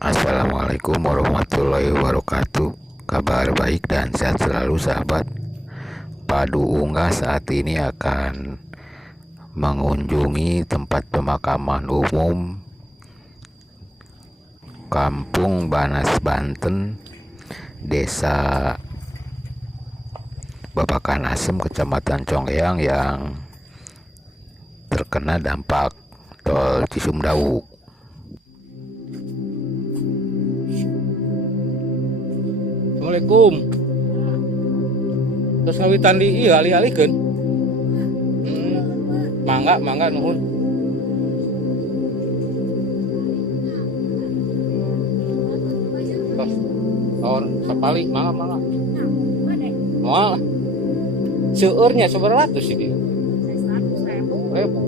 Assalamualaikum warahmatullahi wabarakatuh. Kabar baik dan sehat selalu sahabat. Padu Unggah saat ini akan mengunjungi tempat pemakaman umum Kampung Banas, Banten, Desa Babakan Asem, Kecamatan Congeyang yang terkena dampak tol Cisumdawu. Assalamualaikum. Terus ngawitan di iya alih-alihkeun. Mangga nuhun. Terus tahun sapali mangga. Moal. Seueurnya sabaraha ratus sih dia? 100.000.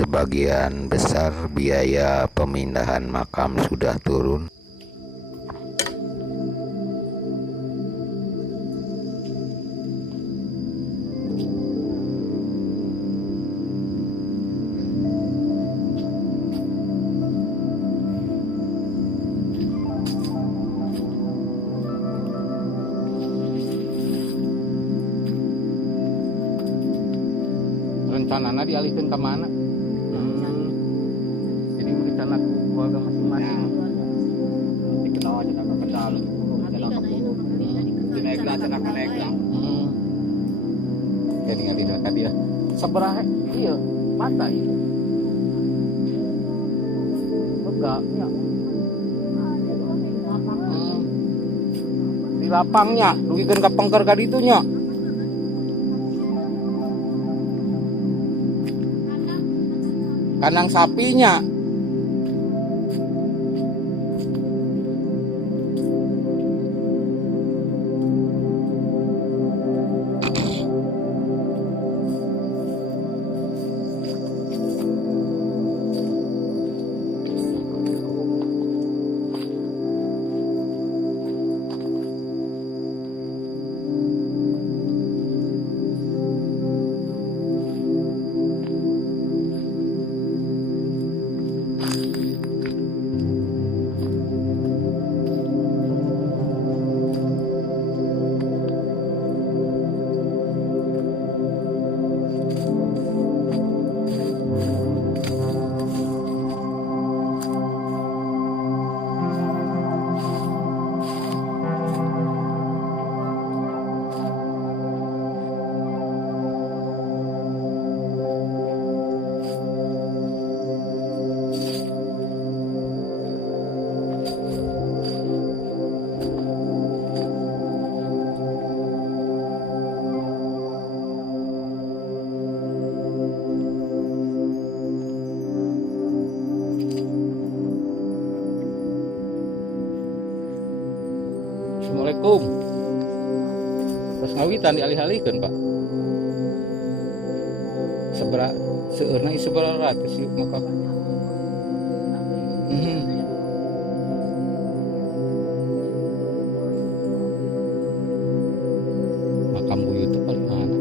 Sebagian besar biaya pemindahan makam sudah turun. Rencanana dialihkeun ka mana? Jadi berencana keluarga masing-masing. Dikenal aja nak ke dalam, jalan ke bawah. Dinegra aja nak negra. Jadi nggak didekat dia. Sabaraha iya mata itu. Begaknya. Di lapangnya, dugikeun ka pengker ka ditunya. Kandang sapinya. Assalamualaikum. Terus ngawitan dialih-alihkeun, Pak. Seberapa seurna seberapa ratus yuk makam. Makam buyut itu paling mana?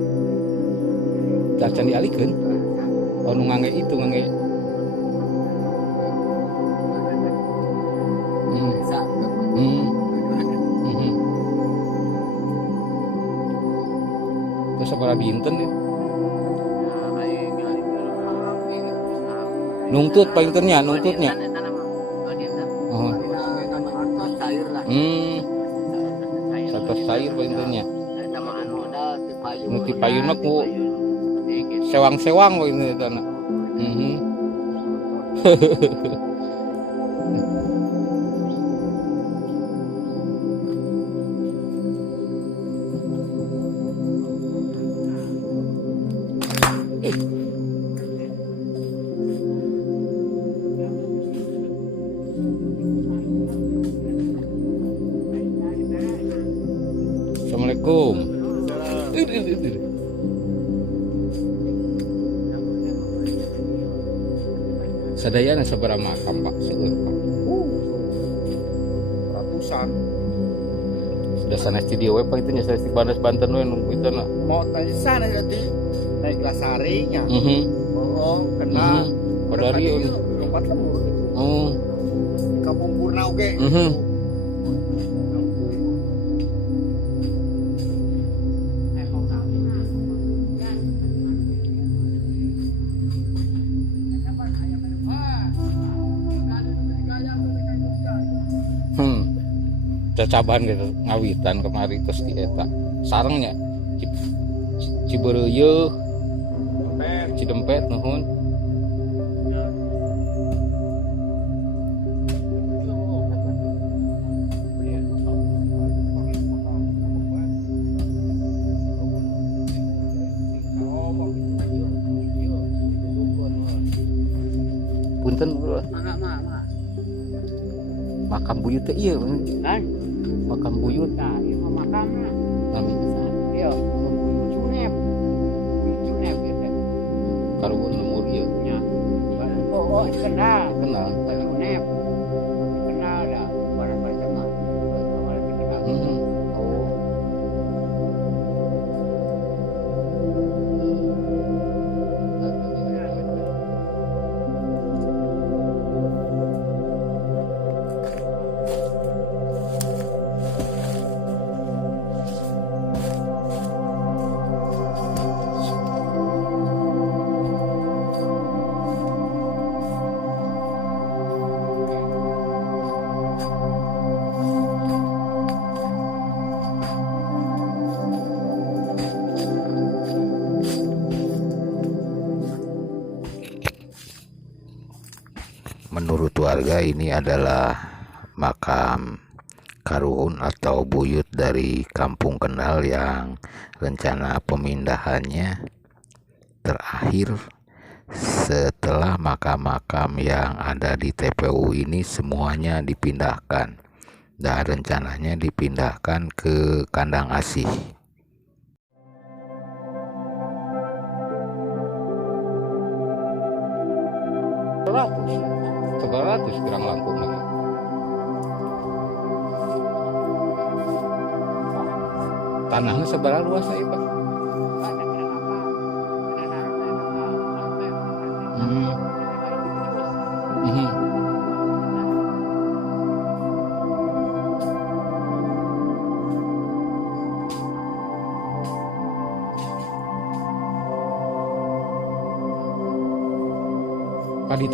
Dacan dialihkan. Oh nu ngangge itu ngangge. Terus seberapa dinten ya? Nungtut painternya, nungtutnya. Oh. Satu sayur painternya. Nuti payun mah ku sewang-sewang ini tanah. Assalamualaikum. Sadayana seberapa makam Pak? Seueur Pak. Ratusan. Sudah sanes di dia Pak itu nya sanes di Banten we nunggu itu na. Mau tadi sana jadi naik Lasarinya. Oh, kena. Pada hari lompat lemur gitu. Oh. Kampung Purna oge. Cacaban gitu ngawitan kemari terus di eta sarangnya Cibereuyeuk Cidempet nuhun. Punten makam buyut teh ieu kan makam buyut Nah, ieu makamna. nami Iya, Cunep. Cunep gitu. karuhun umur ieu Ya. Oh, kenal. kenal Cunep. Kenal dah. Barang pertama. Awal dikenal. oh menurut warga ini adalah makam karuhun atau buyut dari Kampung Kendal yang rencana pemindahannya terakhir setelah makam-makam yang ada di TPU ini semuanya dipindahkan dan rencananya dipindahkan ke kandang asih. Ratus kurang langkung lagi. Tanahnya seberapa luas ya Pak?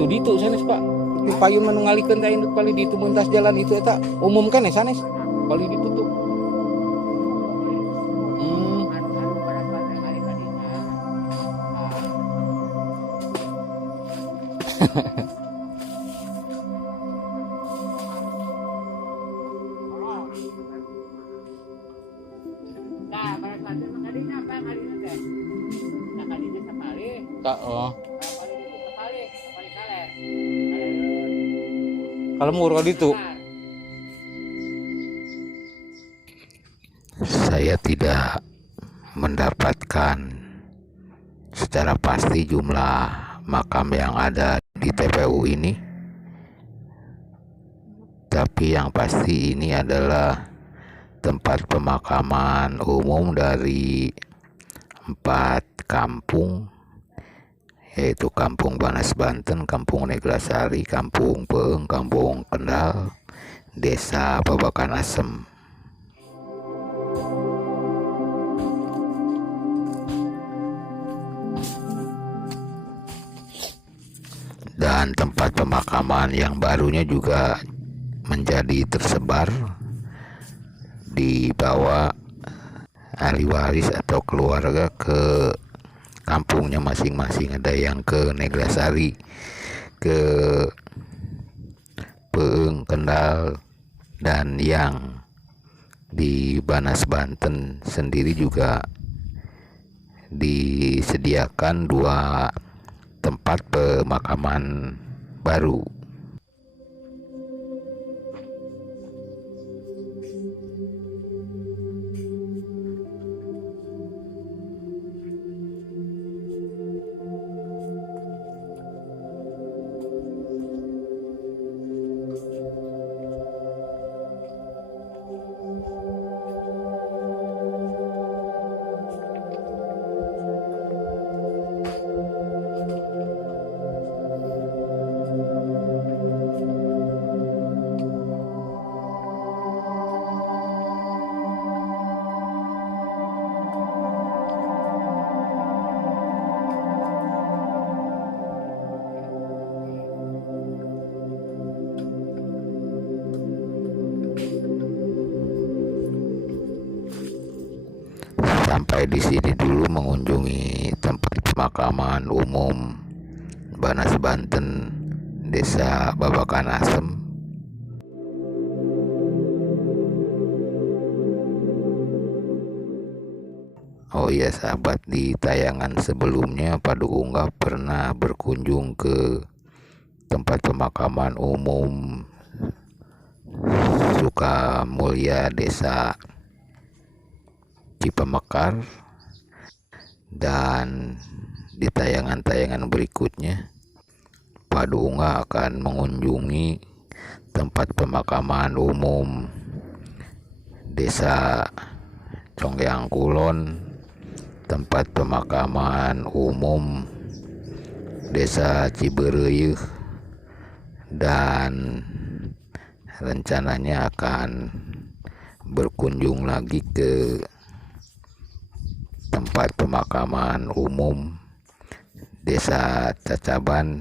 Ditu sanes Pak. Di payun menungalikeun teh induk pali ditu mentas jalan itu eta umum kan ya sanes. Pali ditutup. Nah, pada saat itu kalinya apa kalinya teh? Nah, kalinya sekali. Kak, oh. Sekali kaler. Kalau murah itu. Saya tidak mendapatkan secara pasti jumlah makam yang ada di TPU ini, tapi yang pasti ini adalah tempat pemakaman umum dari 4 kampung, yaitu Kampung Banas Banten, Kampung Neglasari, Kampung Peung, Kampung Kendal, Desa Babakan Asem. Dan tempat pemakaman yang barunya juga menjadi tersebar, dibawa ahli waris atau keluarga ke kampungnya masing-masing. Ada yang ke Neglasari, ke Peung, Kendal, dan yang di Banas Banten sendiri juga disediakan 2 tempat pemakaman baru. Sampai di sini dulu mengunjungi tempat pemakaman umum Banas Banten, Desa Babakan Asem. Oh iya sahabat, di tayangan sebelumnya Padu Ungga pernah berkunjung ke tempat pemakaman umum Sukamulya, Desa Cipamekar, dan di tayangan-tayangan berikutnya Padu Ungga akan mengunjungi tempat pemakaman umum Desa Conggeang Kulon, tempat pemakaman umum Desa Cibereyeuh, dan rencananya akan berkunjung lagi ke tempat pemakaman umum Desa Cacaban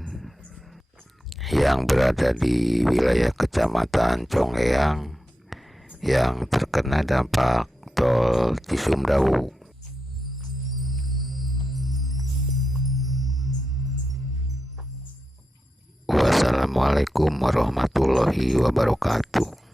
yang berada di wilayah Kecamatan Conggeang yang terkena dampak tol Cisumdawu. Wassalamualaikum warahmatullahi wabarakatuh.